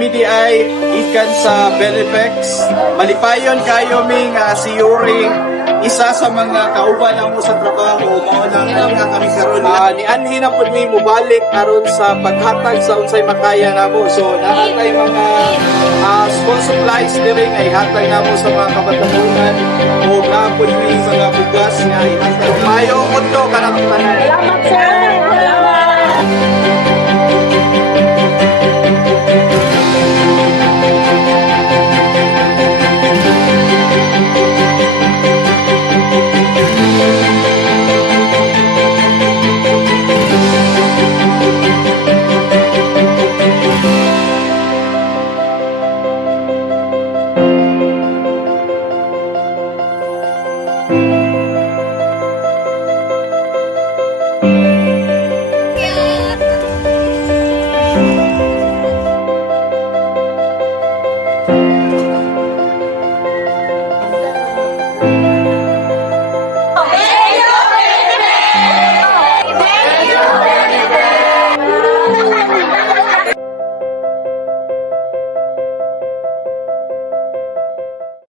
Kami di ay ikan sa Belifex. Malipayon kayo ming si Yuri, isa sa mga kauban mo sa trabaho. Mauna kami karon. Nianhin na po mi mubalik aron sa paghatag sa unsay makaya namo. So naatay mga school supplies diri nga ihatag namo sa mga kabatanunan o naapod mi mga bugas nga ihatag. Mayo udto kanang tanan. Salamat sir. Salamat.